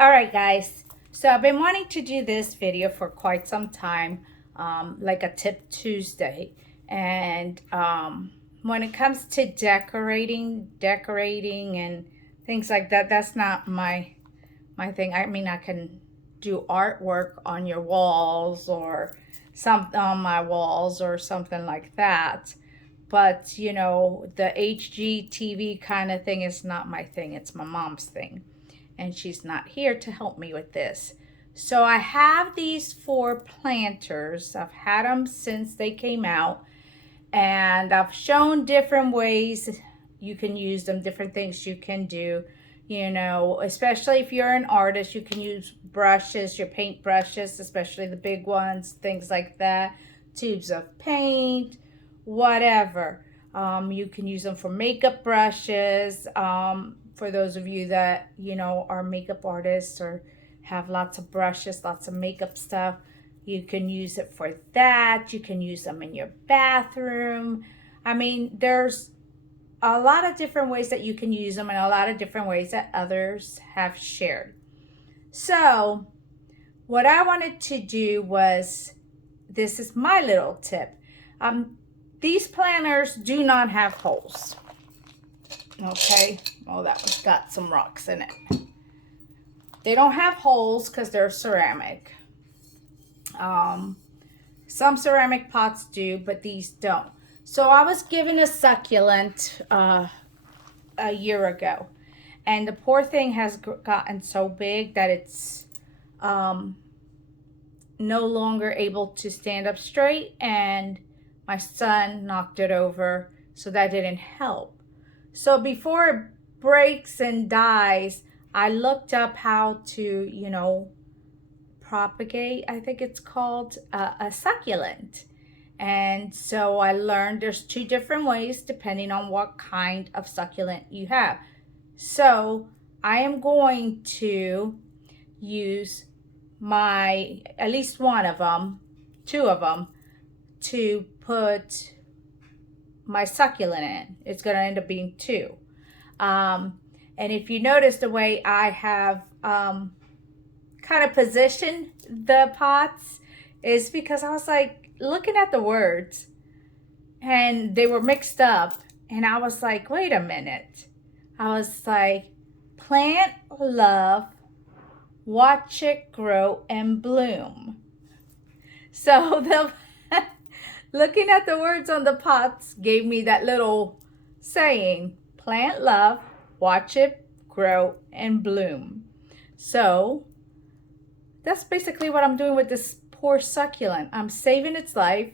All right, guys. So I've been wanting to do this video for quite some time, like a Tip Tuesday. And when it comes to decorating and things like that, that's not my thing. I mean, I can do artwork on your walls or something on my walls or something like that. But you know, the HGTV kind of thing is not my thing. It's my mom's thing, and she's not here to help me with this. So I have these 4 planters. I've had them since they came out, and I've shown different ways you can use them, different things you can do. You know, especially if you're an artist, you can use brushes, your paint brushes, especially the big ones, things like that, tubes of paint, whatever. You can use them for makeup brushes. For those of you that, you know, are makeup artists or have lots of brushes, lots of makeup stuff, you can use it for that. You can use them in your bathroom. I mean, there's a lot of different ways that you can use them and a lot of different ways that others have shared. So what I wanted to do was, this is my little tip. These planters do not have holes. Okay, well, that one's got some rocks in it. They don't have holes because they're ceramic. Some ceramic pots do, but these don't. So I was given a succulent a year ago, and the poor thing has gotten so big that it's no longer able to stand up straight, and my son knocked it over, so that didn't help. So before it breaks and dies, I looked up how to, you know, propagate, I think it's called, a succulent. And so I learned there's 2 different ways depending on what kind of succulent you have. So I am going to use at least one of them, 2 of them, to put my succulent in. It's going to end up being 2. And if you notice the way I have kind of positioned the pots is because I was like looking at the words and they were mixed up, and I was like, wait a minute. I was like, plant love, watch it grow and bloom. So the looking at the words on the pots gave me that little saying, plant love, watch it grow and bloom. So that's basically what I'm doing with this poor succulent. I'm saving its life.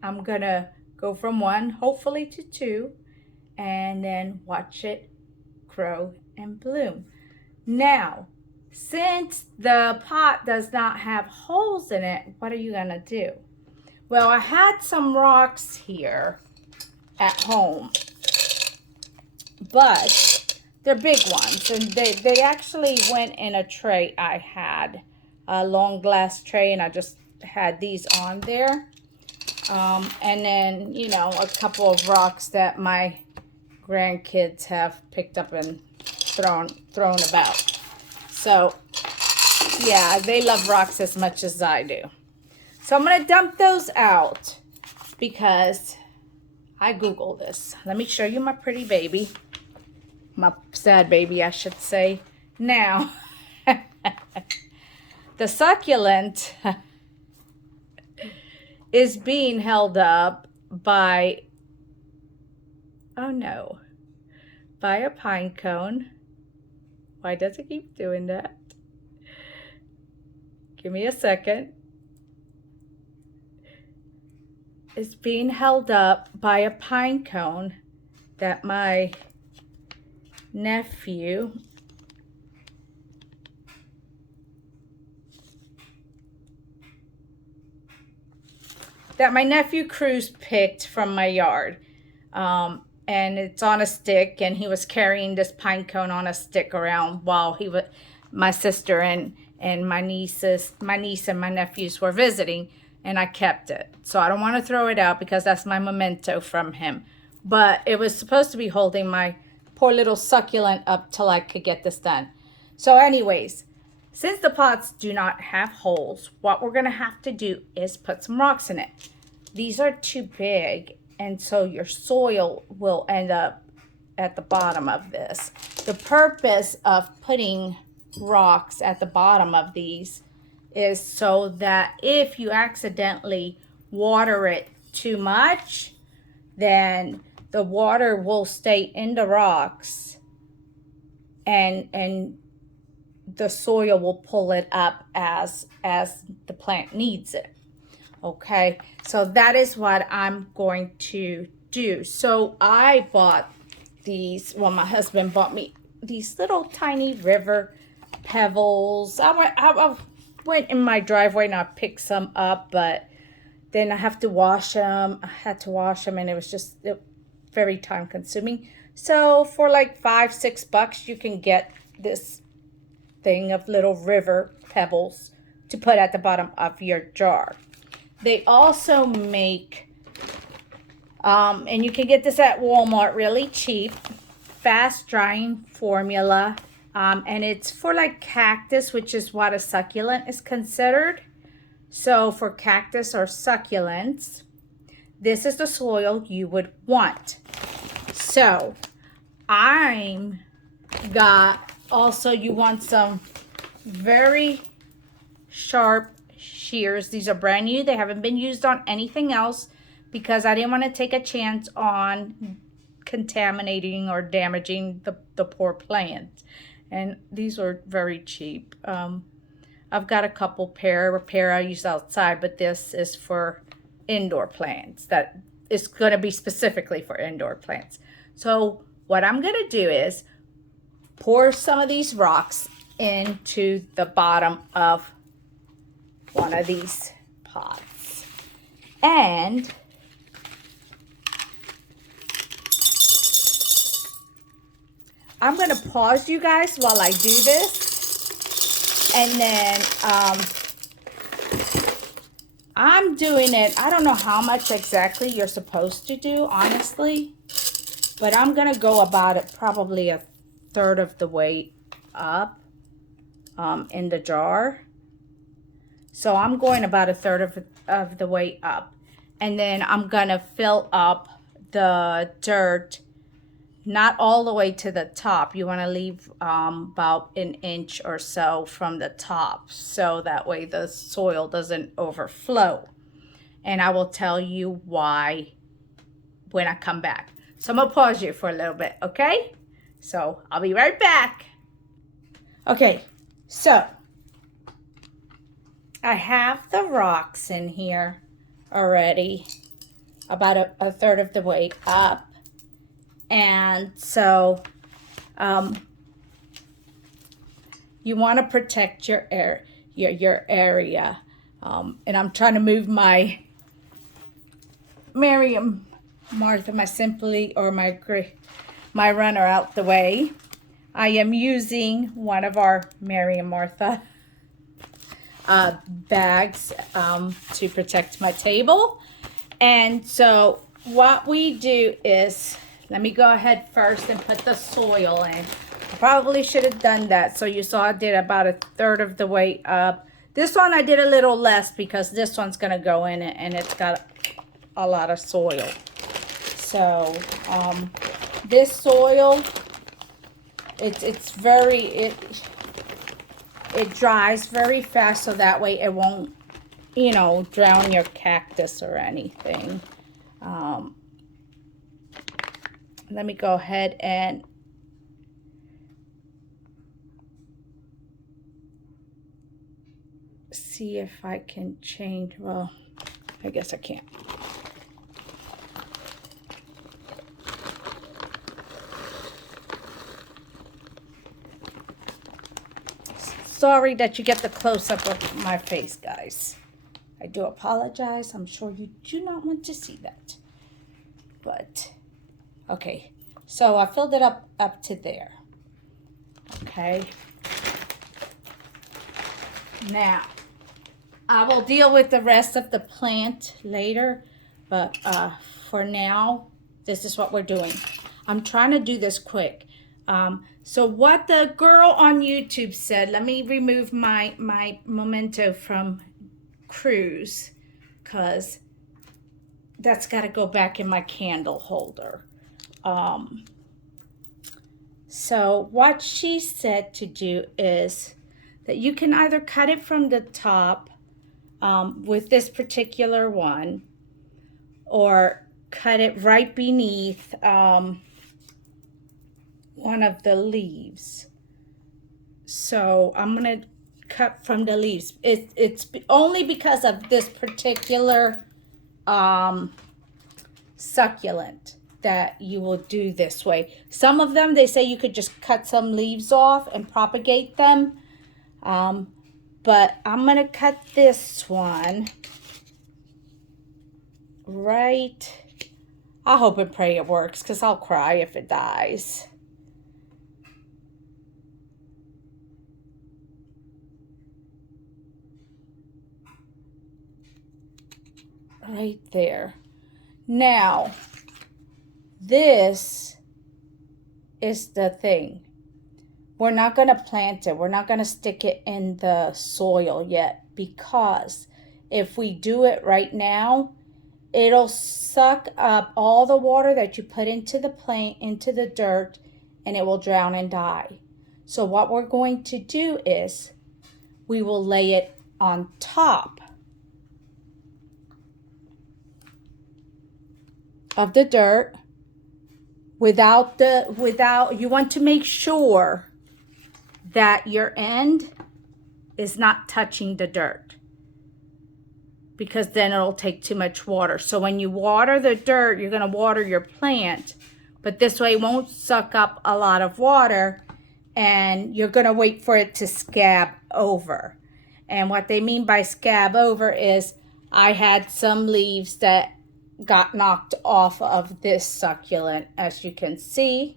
I'm gonna go from 1, hopefully, to 2, and then watch it grow and bloom. Now, since the pot does not have holes in it, what are you gonna do? Well, I had some rocks here at home, but they're big ones, and they actually went in a tray I had, a long glass tray, and I just had these on there. And then, you know, a couple of rocks that my grandkids have picked up and thrown about. So, yeah, they love rocks as much as I do. So I'm going to dump those out because I Googled this. Let me show you my pretty baby. My sad baby, I should say. Now, the succulent is being held up by, oh no, by a pine cone. Why does it keep doing that? Give me a second. It's being held up by a pine cone that my nephew Cruz picked from my yard. And it's on a stick, and he was carrying this pine cone on a stick around while my sister and my niece and my nephews were visiting, and I kept it. So I don't want to throw it out because that's my memento from him. But it was supposed to be holding my poor little succulent up till I could get this done. So anyways, Since the pots do not have holes, what we're gonna have to do is put some rocks in it. These are too big, and so your soil will end up at the bottom of this. The purpose of putting rocks at the bottom of these is so that if you accidentally water it too much, then the water will stay in the rocks and the soil will pull it up as the plant needs it. Okay, so that is what I'm going to do. So I bought these, well, my husband bought me these little tiny river pebbles. I went in my driveway and I picked some up, but then I have to wash them. I had to wash them and it was just very time consuming. So for like $5-6 you can get this thing of little river pebbles to put at the bottom of your jar. They also make, and you can get this at Walmart really cheap, fast drying formula. And it's for like cactus, which is what a succulent is considered. So for cactus or succulents, this is the soil you would want. So I'm got, also you want some very sharp shears. These are brand new. They haven't been used on anything else because I didn't want to take a chance on contaminating or damaging the poor plant. And these were very cheap. I've got a couple pair I use outside, but this is for indoor plants. That is going to be specifically for indoor plants. So what I'm going to do is pour some of these rocks into the bottom of one of these pots. And I'm going to pause you guys while I do this. And then I'm doing it. I don't know how much exactly you're supposed to do, honestly. But I'm going to go about it probably a third of the way up in the jar. So I'm going about a third of the way up. And then I'm going to fill up the dirt, not all the way to the top. You want to leave about an inch or so from the top, so that way the soil doesn't overflow. And I will tell you why when I come back. So I'm going to pause you for a little bit, okay? So I'll be right back. Okay, so I have the rocks in here already, about a third of the way up. And so you want to protect your area. And I'm trying to move my Miriam, Martha, my Simply, or my runner out the way. I am using one of our Miriam Martha bags to protect my table. And so what we do is, let me go ahead first and put the soil in. I probably should have done that. So you saw I did about a third of the way up. This one I did a little less because this one's going to go in it and it's got a lot of soil. So this soil, it dries very fast, so that way it won't, drown your cactus or anything. Let me go ahead and see if I can change. Well, I guess I can't. Sorry that you get the close-up of my face, guys. I do apologize. I'm sure you do not want to see that. But, okay. So I filled it up to there. Okay. Now, I will deal with the rest of the plant later. But for now, this is what we're doing. I'm trying to do this quick. So what the girl on YouTube said, let me remove my memento from cruise, because that's got to go back in my candle holder. So what she said to do is that you can either cut it from the top with this particular one, or cut it right beneath one of the leaves. So I'm gonna cut from the leaves. It's only because of this particular succulent that you will do this way. Some of them, they say you could just cut some leaves off and propagate them, but I'm gonna cut this one right. I hope and pray it works, because I'll cry if it dies. Right there. Now, this is the thing. We're not going to plant it. We're not going to stick it in the soil yet, because if we do it right now, it'll suck up all the water that you put into the plant, into the dirt, and it will drown and die. So what we're going to do is we will lay it on top of the dirt without you want to make sure that your end is not touching the dirt, because then it'll take too much water. So when you water the dirt, you're going to water your plant, but this way it won't suck up a lot of water, and you're going to wait for it to scab over. And what they mean by scab over is I had some leaves that got knocked off of this succulent, as you can see,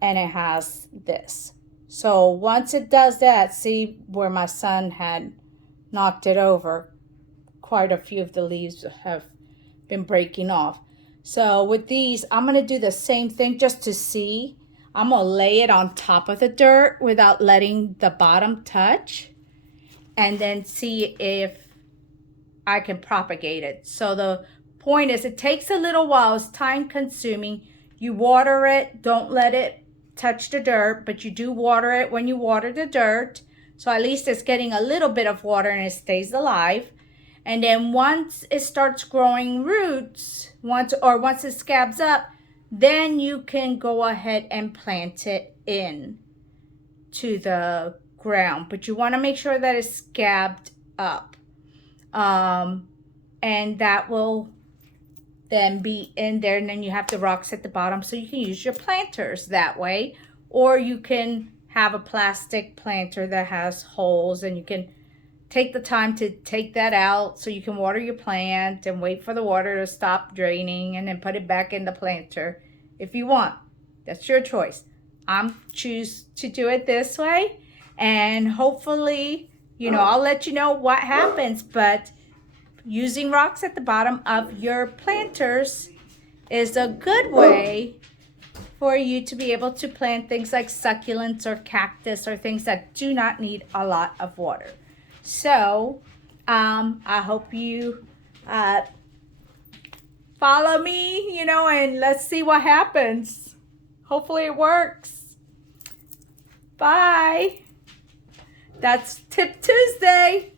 and it has this. So once it does that, see where my son had knocked it over, quite a few of the leaves have been breaking off. So with these, I'm going to do the same thing just to see. I'm going to lay it on top of the dirt without letting the bottom touch, and then see if I can propagate it. So the point is, it takes a little while. It's time consuming. You water it. Don't let it touch the dirt, but you do water it when you water the dirt. So at least it's getting a little bit of water and it stays alive. And then once it starts growing roots, once it scabs up, then you can go ahead and plant it in to the ground. But you want to make sure that it's scabbed up. And that will then be in there, and then you have the rocks at the bottom, so you can use your planters that way. Or you can have a plastic planter that has holes, and you can take the time to take that out so you can water your plant and wait for the water to stop draining, and then put it back in the planter if you want. That's your choice. I'm choose to do it this way, and hopefully, I'll let you know what happens. But using rocks at the bottom of your planters is a good way for you to be able to plant things like succulents or cactus, or things that do not need a lot of water. So I hope you follow me, and let's see what happens. Hopefully it works. Bye. That's Tip Tuesday.